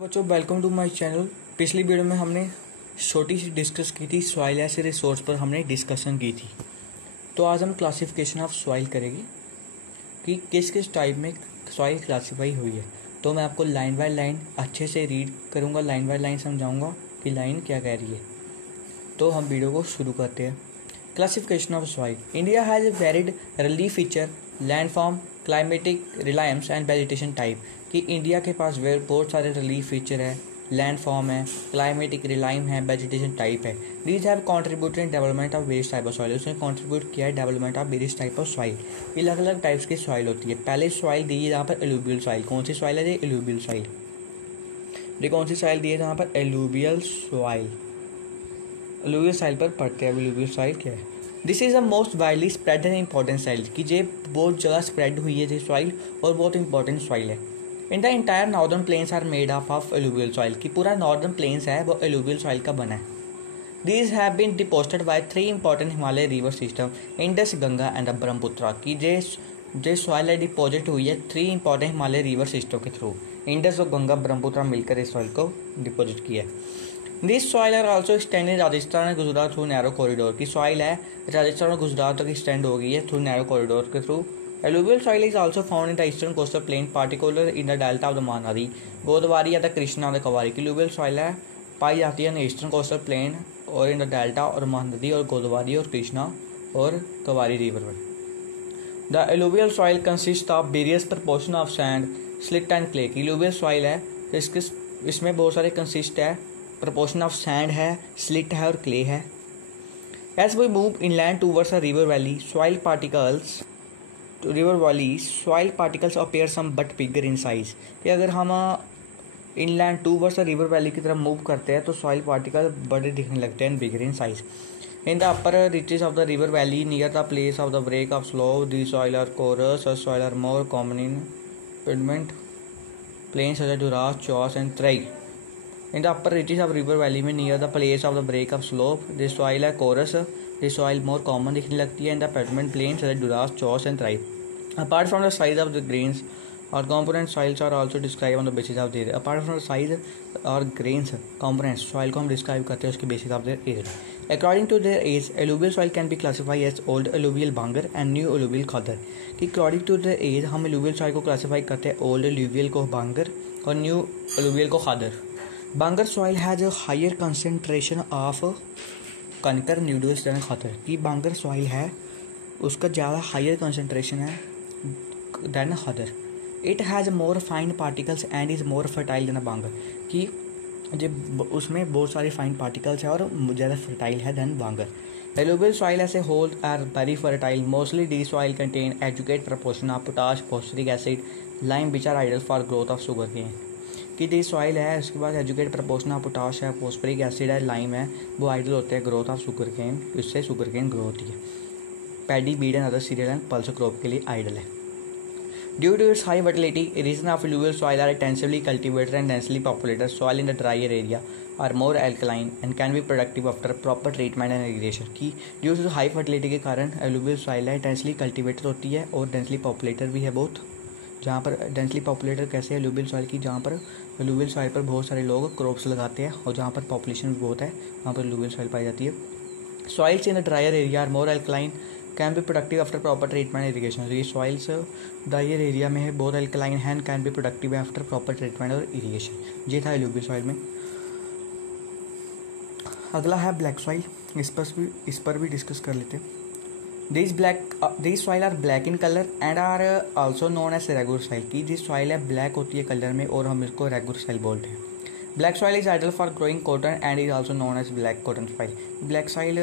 बच्चों welcome to my channel. पिछली video में हमने छोटी सी डिस्कस की थी सॉइल एज ए रिसोर्स पर हमने डिस्कशन की थी। तो आज हम क्लासिफिकेशन ऑफ सॉइल करेंगे कि किस किस टाइप में सॉइल क्लासीफाई हुई है। तो मैं आपको लाइन बाय लाइन अच्छे से रीड करूँगा, लाइन बाय लाइन समझाऊँगा कि लाइन क्या कह रही है। तो हम वीडियो को शुरू करते हैं। Classification of soil. India has a varied relief feature, landform, climatic Reliance and vegetation type. कि इंडिया के पास बहुत सारे रिलीफ फीचर है, लैंड फॉर्म है, क्लाइमेटिक रिलाइम है, वेजिटेशन टाइप है। These have contributed in development of various type of soil. उसने contribute किया है development of various type of soil. ये अलग अलग टाइप्स की सॉइल होती है। पहले सॉइल दी है जहाँ पर एलुवियल सॉइल। कौन सी सॉइल है ये? Alluvial soil. ये कौन सी सॉइल दी है जहाँ पर एलुवियल सॉइल, एलुवियल सॉइल पर पढ़ते हैं। एलुवियल सॉइल क्या है? This is the most widely spread and important soil. कि ये बहुत जगह स्प्रेड हुई है ये सॉइल और बहुत इंपॉर्टेंट सॉइल है। In the entire northern plains are made of alluvial soil. कि पूरा नॉर्दर्न प्लेन्स है वो एलुवियल सॉइल का बना है। These have been deposited by 3 important Himalaya river system, Indus, Ganga and Brahmaputra. की जे सॉइल है डिपोजिट हुई है 3 इंपॉर्टेंट हिमालय रिवर सिस्टम के थ्रू। इंडस और गंगा ब्रह्मपुत्रा मिलकर इस सॉइल को डिपोजिट किया है। This soil are also extend in Rajasthan and Gujarat through narrow corridor. की सॉइल है राजस्थान और गुजरात तक एक्सटेंड हो गई है थ्रू नैरो कॉरिडोर के through. Alluvial soil is also found in the eastern coastal plain, particular in the delta of the Mahanadi, Godavari या the Krishna और द कावेरी। की एलुवियल सॉइल है पाई जाती है ईस्टर्न कोस्टल प्लेन और इन द डेल्टा और महानदी और गोदावरी और कृष्णा और कावेरी रिवर में। The alluvial soil consist of various proportion of sand, slit and clay. की एलुवियल सॉइल है इसमें बहुत सारे कंसिस्ट है, प्रपोर्शन ऑफ सैंड है, स्लिट है और क्ले है। As we move inland towards a river valley, soil particles appear somewhat bigger in size. कि अगर हम inland towards a river valley की तरफ मूव करते हैं तो सॉइल पार्टिकल बड़े दिखने लगते हैं, bigger in size. In the upper reaches of the river valley near the place of the break of slope, the soil are coarse और soil are more common in piedmont plains such as Duras, Chos and Trai. In the upper reaches of river valley में near the place of the break of slope, the soil है coarse, the soil more common दिखने लगती है in the pediment plains such as Duras, Chos and Trai. Apart from the size of the grains or component, soils are also described on the basis of their. Apart from the size और grains components, soil को हम describe करते हैं उसके basis of their age. According to their age, alluvial soil can be classified as old alluvial Bangar and new alluvial खादर। कि according to their age हम alluvial soil को classify करते हैं old alluvial को बांगर और new alluvial को khadar. Bangar soil has a higher concentration of kankar nodules than khadar. की bangar soil है उसका ज़्यादा हायर कंसनट्रेशन है than khadar. It has more fine particles and is more fertile than bangar. कि जब उसमें बहुत सारे फाइन पार्टिकल्स है और ज़्यादा फर्टाइल है than Bangar. Alluvial soil as a whole are very fertile, mostly the soil contain adequate proportion of potash, phosphoric acid, lime which are ideal for growth of sugar cane. कि the soil है उसके बाद adequate proportion of potash है, phosphoric acid है, lime है, वो idol होते हैं ग्रोथ ऑफ शुगर केन, इससे शुगर केन ग्रो होती है। Paddy, Beed and other serial and pulse crop के लिए आइडल है। Due to its high fertility, regions of alluvial soil are intensively cultivated and densely populated. Soil in the drier area are more alkaline and can be productive after proper treatment and irrigation. की due to high fertility के कारण alluvial soil है densely cultivated होती है और densely populated भी है बहुत। जहाँ पर densely populated कैसे है alluvial soil की, जहाँ पर alluvial soil पर बहुत सारे लोग क्रॉप्स लगाते हैं और जहाँ पर population भी बहुत है वहाँ पर alluvial soil पाई जाती है। Soils in the drier area are more alkaline, can be productive after proper treatment irrigation. ये सॉइल्स ड्रायर एरिया में है, बहुत अल्कलाइन है, can be productive after proper treatment और इरीगेशन। ये था एलुवियल सॉइल में। अगला है ब्लैक सॉइल, इस पर भी डिस्कस कर लेते हैं। This soil are black in colour and are also known as regular soil. की जिस सॉइल है ब्लैक होती है कलर में और हम इसको रेगुलर सॉइल बोलते हैं। Black soil is ideal for growing cotton and is also known as black cotton soil. Black soil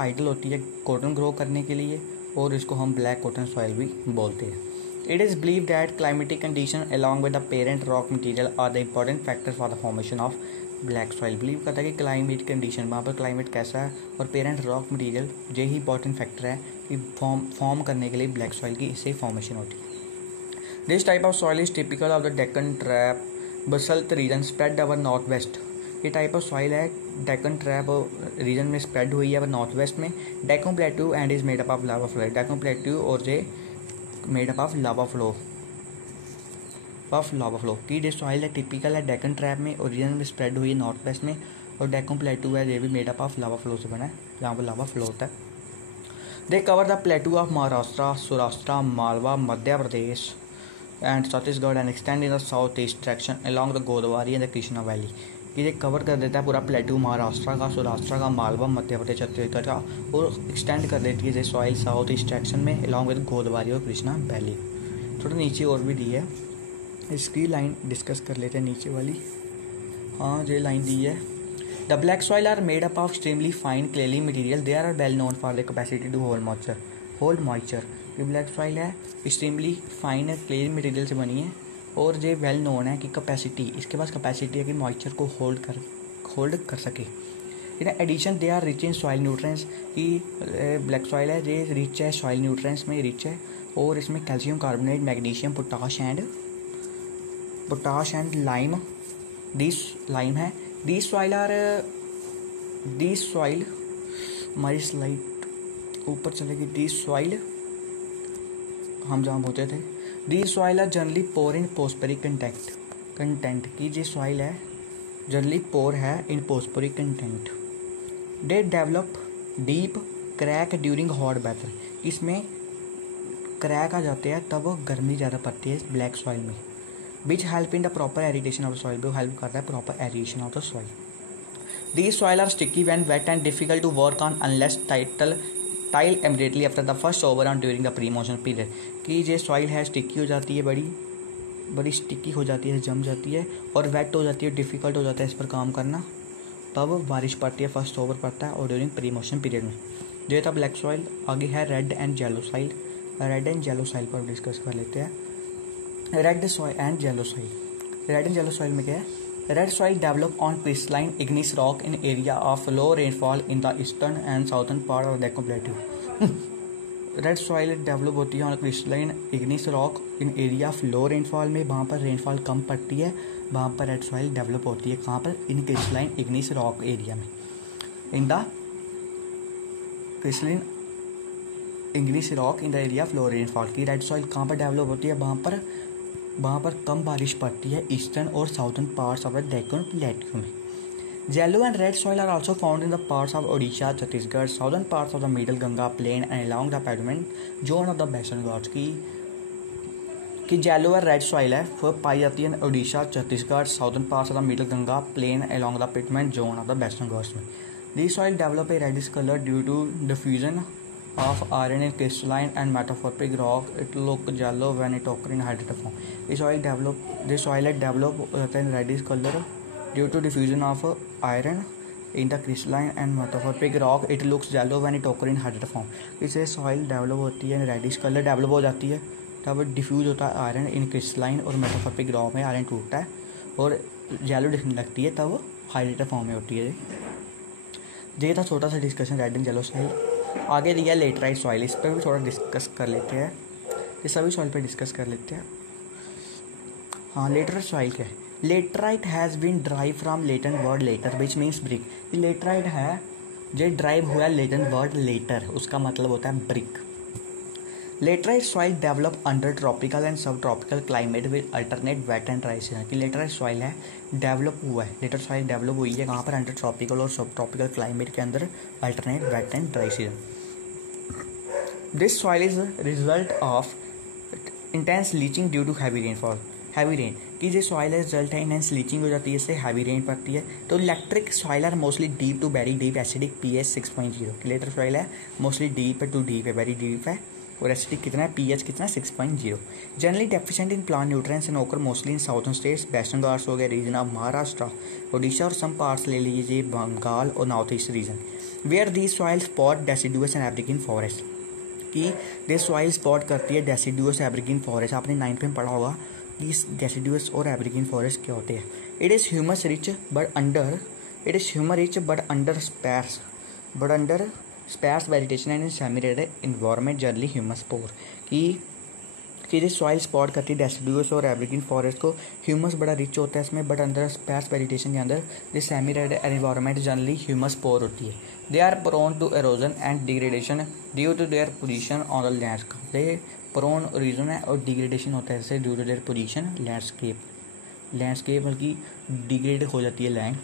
ideal होती है कॉटन ग्रो करने के लिए और इसको हम ब्लैक कॉटन सॉइल भी बोलते हैं। It is believe that climatic condition along with the parent rock material are the important factor for the formation of black soil. Believe करता है कि क्लाइमेट कंडीशन, वहाँ पर क्लाइमेट कैसा है और पेरेंट रॉक मटेरियल यही इंपॉर्टेंट फैक्टर है कि फॉर्म करने के लिए ब्लैक सॉइल की इससे फॉर्मेशन होती है। This type of soil is typical of the Deccan trap basalt region spread over north west. ये टाइप ऑफ सॉइल है डेक्कन ट्रैप रीजन में स्प्रेड हुई है अवर नॉर्थ वेस्ट में। Deccan plateau and is made up of lava flow. Deccan plateau और जे made up of lava flow. Of lava flow की जो सॉइल है टिपिकल है डेक्कन ट्रैप में, ओरिजिन में स्प्रेड हुई है नॉर्थ वेस्ट में, और डेक्कन प्लेटू है ये भी made up of lava flow से बना है, जहाँ पर लावा फ्लो होता है। They cover the plateau of Maharashtra, Saurashtra, Malwa, Madhya Pradesh and Chhattisgarh and extend in the south east direction along the Godavari and the Krishna valley. कि ये कवर कर देता है पूरा प्लेटू महाराष्ट्र का, सौराष्ट्र का, मालवा, मध्य प्रदेश, छत्तीसगढ़ का, और एक्सटेंड कर देती है ये सॉइल साउथ ईस्ट डायरेक्शन में अलॉन्ग विद गोदावरी और कृष्णा वैली। थोड़ा नीचे और भी दी है, इसकी लाइन डिस्कस कर लेते हैं नीचे वाली। हाँ ये लाइन दी है, the black soil are made up of extremely fine clayey material, they are well known for the capacity to hold moisture. ये ब्लैक सॉइल है एक्सट्रीमली फाइन क्लेली मटीरियल से बनी है, और ये वेल नोन है कि कैपेसिटी, इसके पास कैपेसिटी है कि मॉइस्चर को होल्ड कर सके। In addition they are rich in soil nutrients, की ब्लैक सॉइल है ये रिच है सॉइल न्यूट्रिएंट्स में रिच है, और इसमें calcium carbonate, magnesium, potash and lime, lime है। दिस सॉइल हमारी स्लाइड ऊपर चलेगी, दिस सॉइल हम जहाँ बोलते थे, this soil are generally poor in phosphoric content की जो सॉइल है जनरली पोर है in phosphoric content. They develop deep crack during hot weather, इसमें क्रैक आ जाते हैं तब गर्मी ज़्यादा पड़ती है ब्लैक सॉइल में, which help in the proper aeration of the soil, वो हेल्प करता है proper aeration of the soil. These soil are sticky when wet and difficult to work on unless tilled immediately after the first shower on during the pre monsoon period. कि ये soil है sticky हो जाती है, बड़ी sticky हो जाती है, जम जाती है, और वेट हो जाती है, डिफ़िकल्ट हो जाता है इस पर काम करना, तब बारिश पड़ती है, फर्स्ट ओवर पड़ता है और ड्यूरिंग प्री मॉनसून पीरियड में। जो था ब्लैक सॉइल। आगे है red and yellow soil. Red and yellow soil पर डिस्कस कर लेते हैं। रेड एंड येलो सॉइल में क्या है? Red soil develop on crystalline Ignis rock in area of low rainfall in the eastern and southern part of Deccan प्लेटू। Red soil develop होती है on crystalline Ignis rock in area of low rainfall में, वहाँ पर rainfall कम पड़ती है, वहाँ पर red soil develop होती है। कहाँ पर? इन क्रिस्टलाइन इग्निस रॉक एरिया में, in the crystalline Ignis rock in the area of low rainfall. की रेड सॉइल कहाँ पर डेवलप होती है? वहाँ पर कम बारिश पड़ती है ईस्टर्न और southern parts of the Deccan प्लेटू में। Yellow and red soil are also found in the parts of Odisha, Chhattisgarh, southern parts of the Middle Ganga plain and along the pediment zone of the Western Ghats। की yellow और red soil है वो पाई जाती है Odisha, Chhattisgarh, southern parts of the middle Ganga plain along the pediment zone of the Western Ghats में। These soil develop a reddish color due to diffusion of iron in crystalline and metamorphic rock. It look yellow when it occur in hydrated form। this soil develop reddish color due to diffusion of iron in the crystalline and metamorphic rock. It looks yellow when it occur in hydrated form। इससे soil develop होती है, reddish colour develop हो जाती है, तब diffuse होता है iron in crystalline और मेटामॉर्फिक रॉक में आयरन टूटता है और येलो दिखने लगती है, तब हाइड्रेटेड फॉर्म में होती है। ये था छोटा सा discussion red and yellow soil. आगे दिया लेटराइट सॉइल, इस पर भी थोड़ा डिस्कस कर लेते हैं, ये सभी सॉइल पर डिस्कस कर लेते हैं। हाँ, लेटराइट सॉइल क्या है? Laterite has been derived from Latin word later which means brick. Laterite है जो ड्राइव हुआ लेटन वर्ड लेटर, उसका मतलब होता है brick. Laterite soil develop under tropical and sub tropical climate with alternate wet and dry season. की laterite soil है develop हुआ है, लेटर सॉइल डेवलप हुई है कहाँ पर? अंडर ट्रॉपिकल और सब ट्रॉपिकल क्लाइमेट के अंदर, alternate wet and dry season. This soil is result of intense leaching due to heavy rainfall. Heavy rain की जो सॉइल है रिजल्ट है इंटेंस लीचिंग हो जाती है, इससे हैवी रेन पड़ती है। तो electric soil are mostly deep to very deep acidic pH 6.0। Later soil है मोस्टली डीप टू डीप है, वेरी डीप है, और एसिडिक कितना है? pH कितना? 6.0। Generally deficient in plant nutrients and occur mostly in southern states, western Ghats हो गया, reason of Maharashtra, Odisha और सम पार्ट्स ले लीजिए बंगाल और north east region, where these soil support deciduous and evergreen forest. की दिस सॉइल स्पॉट करती है डेसिडुअस एवरग्रीन फॉरेस्ट। आपने 9th में पढ़ा होगा इस डेसिडुअस और एवरग्रीन फॉरेस्ट क्या होते हैं। It is humus rich but under sparse vegetation and semi-arid environment, generally humus poor. कि जो सॉइल स्पॉट करती है डेसिडुअस और एवरग्रीन फॉरेस्ट को, ह्यूमस बड़ा रिच होता है इसमें, बट अंदर स्पैर्स वेजिटेशन के अंदर जो semi-arid environment generally humus poor होती है। They are prone to erosion and degradation due to their position on the landscape. Prone region है और डिग्रेडेशन होता है जैसे due to their position landscape बल्कि डिग्रेड हो जाती है land.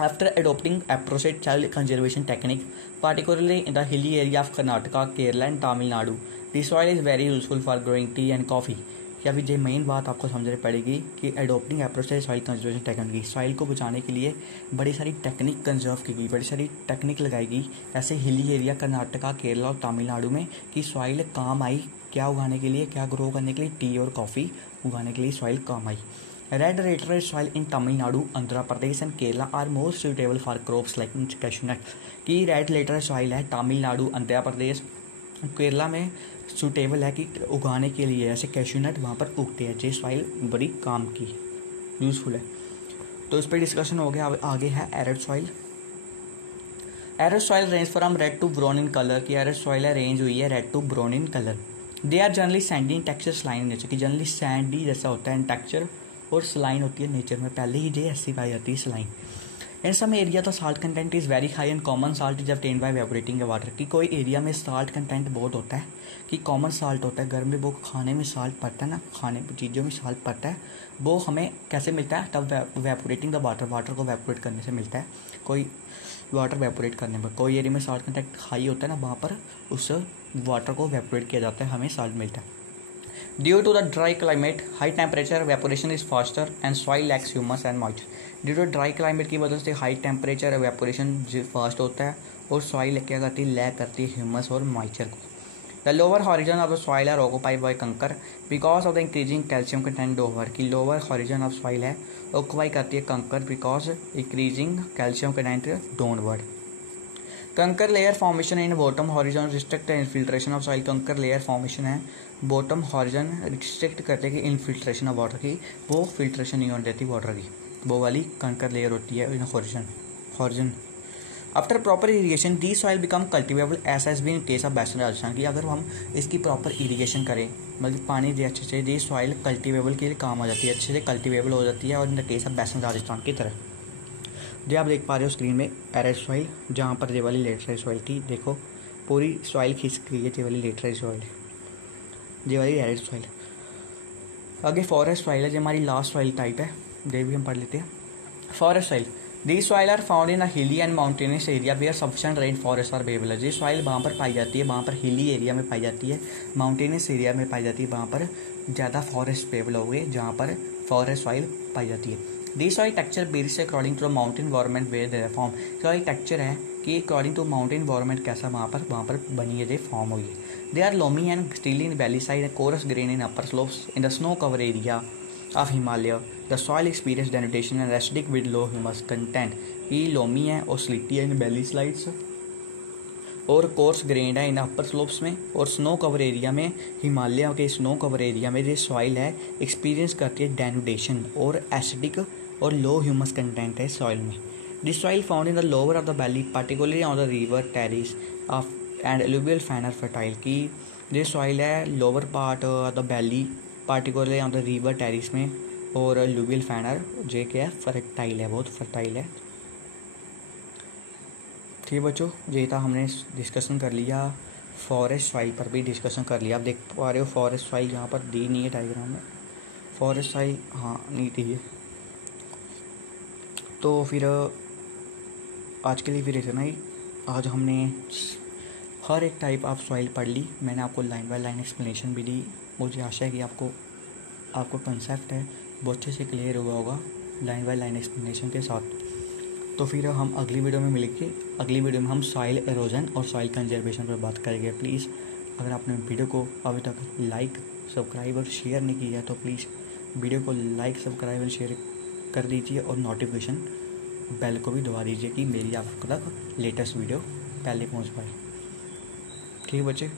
After adopting approached child conservation technique particularly in the hilly area of Karnataka, Kerala and Tamil Nadu, the soil is very useful for growing tea and coffee। या फिर ये main बात आपको समझनी पड़ेगी कि एडोप्टिंग अप्रोच है soil conservation technique, soil को बचाने के लिए बड़ी सारी टेक्निक कंजर्व की गई, बड़ी सारी टेक्निक लगाई गई ऐसे हिली एरिया कर्नाटका, केरला और तमिलनाडु में कि सॉइल काम आई क्या उगाने के लिए, क्या ग्रो करने के लिए, टी और कॉफ़ी उगाने के लिए सॉइल काम आई। Red laterite soil in Tamil Nadu, Andhra Pradesh and Kerala are most suitable for crops like cashew nut. की रेड लेटराइट सॉइल है तमिलनाडु, आंध्र प्रदेश, केरला में सूटेबल है कि उगाने के लिए, ऐसे कैशनट वहाँ पर उगते हैं। ये सॉइल बड़ी काम की यूज़फुल है। तो इस पर डिस्कशन हो गया। आगे है arid soil. Arid soil range from red to brown in colour की एरिड सॉइल है रेंज हुई है red to brown in colour. They are generally sandy in texture, saline nature की जनरली सैंडी जैसा होता है इन टेक्सचर और स्लाइन होती है नेचर में, पहले ही जे ऐसी पाई जाती है saline. In some area the salt content is very high and common salt is obtained by evaporating water की कोई एरिया में साल्ट कंटेंट बहुत होता है कि कॉमन साल्ट होता है, घर में वो खाने में साल्ट पड़ता है ना, खाने चीज़ों में साल्ट पड़ता है, वो हमें कैसे मिलता है तब इवेपोरेटिंग द वाटर, वाटर को इवेपोरेट करने से मिलता है। कोई वाटर इवेपोरेट करने पर कोई एरिया में साल्ट कंटेंट हाई होता है ना, वहाँ पर उस वाटर को इवेपोरेट किया जाता है, हमें साल्ट मिलता है। Due to the dry climate, high temperature evaporation is faster and soil lacks humus and moisture। Due to dry climate की वजह से हाई टेम्परेचर एवेपोरेशन फास्ट होता है और सॉइल क्या करती है, लैक करती है ह्यूमस और मॉइस्चर को। The lower horizon of the soil are occupied by kankar because of the increasing calcium content over की लोअर हॉरिजन ऑफ सॉइल है ऑक्यूपाई करती है kankar because increasing calcium content downward. Kankar layer formation in bottom horizon restrict infiltration of soil. Kankar layer formation है bottom horizon restrict करते हैं कि infiltration of water की, वो फिल्ट्रेशन नहीं होने देती वाटर की, वो वाली कंकर लेयर होती है in horizon. After proper irrigation the soil become cultivable as has been in case of western Rajasthan की अगर हम इसकी प्रॉपर इरीगेशन करें मतलब पानी दे अच्छे से, दी सॉइल कल्टिवेबल के लिए काम आ जाती है, अच्छे से कल्टिवेबल हो जाती है और in the case of western Rajasthan की तरह। जो आप देख पा रहे हो स्क्रीन में एरिड सॉइल, जहाँ पर ये वाली लेटराइट सॉइल थी, देखो पूरी सॉइल खिसक रही है, ये वाली लेटराइट सॉइल, ये वाली एरिड सॉइल। आगे फॉरेस्ट सॉइल है, जो हमारी लास्ट सॉइल टाइप है, ये भी हम पढ़ लेते हैं। Forest soil the soil are found in a hilly and mountainous area where sufficient rain forest are available. ये सॉइल वहाँ पर पाई जाती है, वहाँ पर हिली एरिया में पाई जाती है, माउंटेनियस एरिया में पाई जाती है, वहाँ पर ज़्यादा फॉरेस्ट अवेलेबल हो गए, जहाँ पर फॉरेस्ट सॉइल पाई जाती है। The soil texture varies according to the mountain environment where they form. Soil texture है कि अकॉर्डिंग टू माउंटेन एनवायरनमेंट कैसा वहाँ पर बनी है, ये फॉर्म हुई है। दे आर लोमी एंड स्टीली in valley side and coarse grain in upper slopes in the snow cover area of Himalaya. The soil experience denudation and acidic with low humus content. ये लोमी है और silty है in valley slides और coarse grain है in upper slopes में, और snow cover area में, हिमालय के स्नो कवर एरिया में ये सॉइल है एक्सपीरियंस करती है डेनुटेशन और एसिडिक और लो ह्यूमस कंटेंट है सॉइल में। This soil found in the lower of the valley particularly on the river terrace of and alluvial fan are fertile की ये सॉइल है lower part of the valley particularly on the river terrace में, और alluvial fan are जो क्या है fertile है, बहुत फर्टाइल है। ठीक बच्चों, ये था हमने डिस्कशन कर लिया, फॉरेस्ट सॉइल पर भी डिस्कशन कर लिया। आप देख पा रहे हो फॉरेस्ट सॉइल यहाँ पर दी नहीं है डायग्राम में, फॉरेस्ट सॉइल हाँ नहीं दी है। तो फिर आज के लिए फिर इतना ही। आज हमने हर एक टाइप ऑफ सॉइल पढ़ ली, मैंने आपको लाइन बाय लाइन एक्सप्लेनेशन भी दी। मुझे आशा है कि आपको कंसेप्ट है वो अच्छे से क्लियर हुआ होगा लाइन बाय लाइन एक्सप्लेनेशन के साथ। तो फिर हम अगली वीडियो में मिलेंगे। अगली वीडियो में हम सॉइल एरोजन और सॉइल कंजर्वेशन पर बात करेंगे। प्लीज़ अगर आपने वीडियो को अभी तक लाइक सब्सक्राइब और शेयर नहीं किया तो प्लीज़ वीडियो को लाइक सब्सक्राइब और शेयर कर दीजिए और नोटिफिकेशन बेल को भी दबा दीजिए कि मेरी आप तक लेटेस्ट वीडियो पहले पहुंच पाए। ठीक है बच्चे।